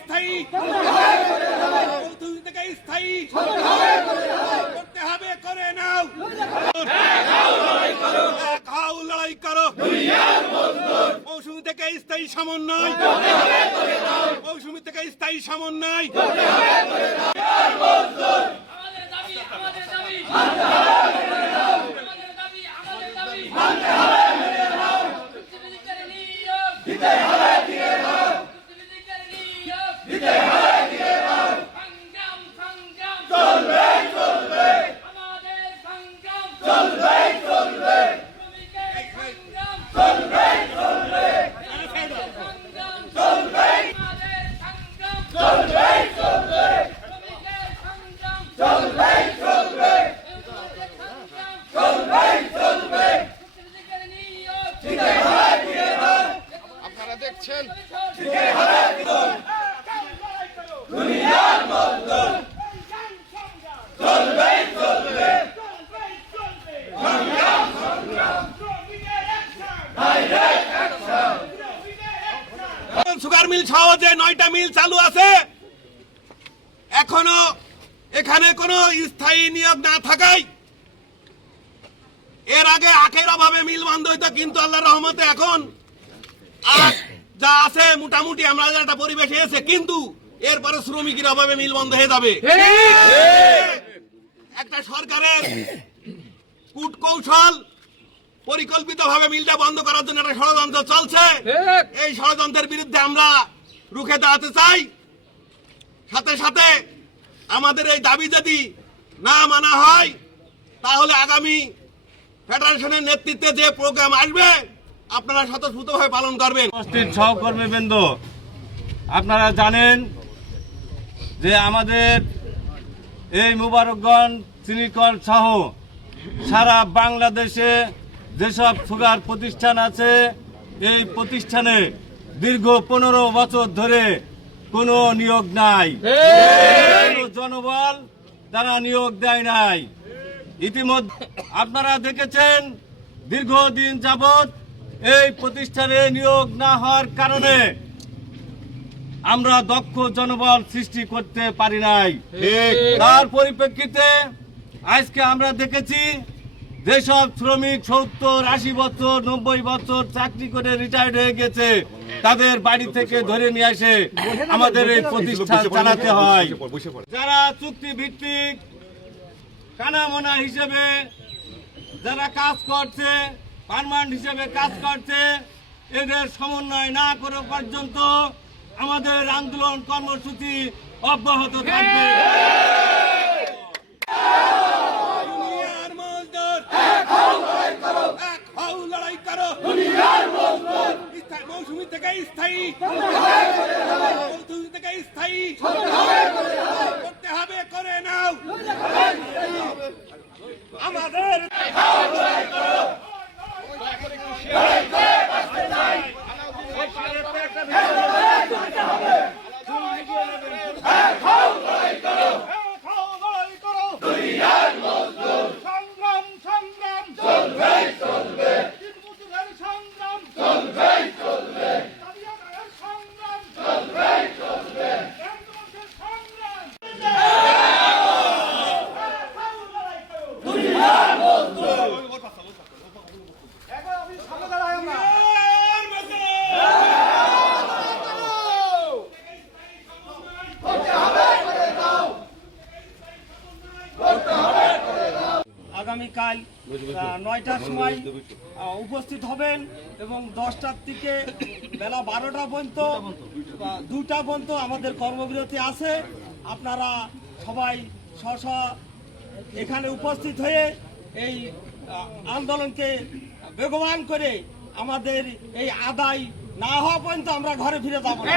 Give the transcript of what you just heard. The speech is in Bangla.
স্থায়ী থেকে স্থায়ী করতে হবে, করে নাও। লড়াই করো, মৌসুমী থেকে স্থায়ী সমন্বয়, মৌসুমী থেকে স্থায়ী সমন্বয়। আপনারা দেখছেন সুগার মিল সহ যে 9টা মিল চালু আছে, এখনো এখানে কোনো স্থায়ী নিয়োগ না থাকায় এর আগে আখের অভাবে মিল বন্ধ হইতো, কিন্তু আল্লাহর রহমতে এখন আখ যা আছে মোটামুটি আমরা একটা পরিবেশ এসে, কিন্তু এরপরে শ্রমিকের অভাবে মিল বন্ধ হয়ে যাবে। একটা সরকারের কূটকৌশল পরিকল্পিতভাবে মিলটা বন্ধ করার জন্য একটা ষড়যন্ত্র চলছে। এই ষড়যন্ত্রের বিরুদ্ধে আমরা রুখে দাঁড়াতে চাই। সাথে সাথে আমাদের এই দাবি যদি না মানা হয়, তাহলে আগামী ফেডারেশনের নেতৃত্বে যে প্রোগ্রাম আসবে আপনারা স্বতঃস্ফূর্তভাবে পালন করবেন। উপস্থিত সহকর্মীবৃন্দ, আপনারা জানেন যে আমাদের এই মুবারকগঞ্জ চিনিকল সহ সারা বাংলাদেশে যেসব সুগার প্রতিষ্ঠান আছে, এই প্রতিষ্ঠানে দীর্ঘ 15 বছর ধরে কোনো নিয়োগ নাই, জনবল তারা নিয়োগ দেয় নাই। ইতিমধ্যে আপনারা দেখেছেন দীর্ঘদিন যাবৎ এই প্রতিষ্ঠানে নিয়োগ না হওয়ার কারণে আমরা দক্ষ জনবল সৃষ্টি করতে পারি নাই। তার পরিপ্রেক্ষিতে আজকে আমরা দেখেছি যেসব শ্রমিক 70-80 বছর 90 বছর চাকরি করে রিটায়ার্ড হয়ে গেছে, তাদের বাড়ি থেকে ধরে নিয়ে এসে আমাদের এই প্রতিষ্ঠান চালাতে হয়। যারা চুক্তি ভিত্তিক কানামোনা হিসেবে যারা কাজ করছে, পার্মানেন্ট হিসেবে কাজ করছে, এদের সমন্বয় না করা পর্যন্ত আমাদের আন্দোলন কর্মসূচি অব্যাহত থাকবে। লড়াই করো, মৌসুমী থেকে স্থায়ী, মৌসুমী থেকে স্থায়ী করতে হবে, করে নাও। আমাদের আগামীকাল 9টার সময় উপস্থিত হবেন এবং 10টার থেকে বেলা 12টা পর্যন্ত 2টা পর্যন্ত আমাদের কর্মবিরতি আছে। আপনারা সবাই স্ব এখানে উপস্থিত হয়ে এই আন্দোলনকে বেগবান করে আমাদের এই আদায় না হওয়া পর্যন্ত আমরা ঘরে ফিরে যাব না।